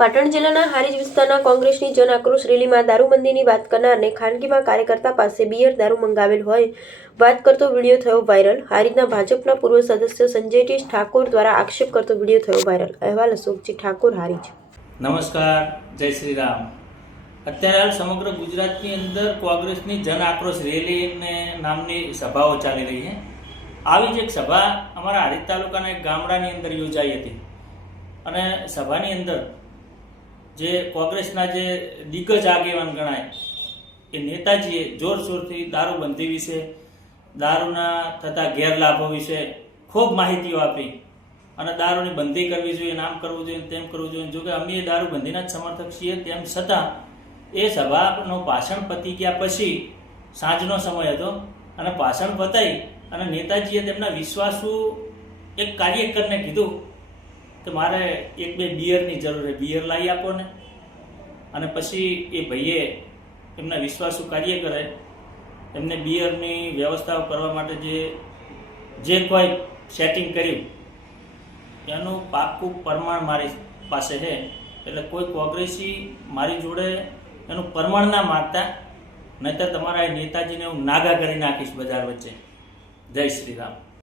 પાટણ જિલ્લાના હારીજ વિસ્તારના કોંગ્રેસની જન આક્રોશ રેલીમાં દારૂબંધીની વાત કરનારને ખાનગીમાં કાર્યકર્તા પાસે બિયર દારૂ મંગાવેલ હોય વાત કરતો વીડિયો થયો વાયરલ. હારીજના ભાજપના પૂર્વ સદસ્ય સંજયજી ઠાકોર દ્વારા આક્ષેપ કરતો વીડિયો થયો વાયરલ. અહેવાલ અશોકજી ઠાકોર, હારીજ. નમસ્કાર. જય શ્રી રામ અત્યારે હાલ સમગ્ર ગુજરાતની અંદર કોંગ્રેસની જન આક્રોશ રેલીને નામની સભાઓ ચાલી રહી છે. આવી જ એક સભા અમારા હારીજ તાલુકાના એક ગામડાની અંદર યોજાઈ હતી. અને સભાની અંદર જે કોંગ્રેસના જે દિગ્ગજ આગેવાન ગણાય, એ નેતાજીએ જોરશોરથી દારૂબંધી વિશે દારૂના થતા ગેરલાભો વિશે ખૂબ માહિતીઓ આપી અને દારૂની બંધી કરવી જોઈએ, નામ કરવું જોઈએ તેમ કરવું જોઈએ. જોકે અમે એ દારૂબંધીના જ સમર્થક છીએ, તેમ છતાં એ સભાનો ભાષણ પતી ગયા પછી સાંજનો સમય હતો અને ભાષણ પતાઈ અને નેતાજીએ તેમના વિશ્વાસુ એક કાર્યકરને કીધું કે મારે એક બે બિયરની જરૂર છે. બિયર લાવી આપો ને. અને પછી એ ભાઈએ એમના વિશ્વાસુ કાર્યકરે એમને બિયરની વ્યવસ્થાઓ કરવા માટે જે જે કોઈ સેટિંગ કર્યું, એનું પાક્કું પ્રમાણ મારી પાસે છે. એટલે કોઈ કોંગ્રેસી મારી જોડે એનું પ્રમાણ ના માગતા. નહીતર તમારા નેતાજીને હું નાગા કરી નાખીશ બજાર વચ્ચે. જય શ્રી રામ.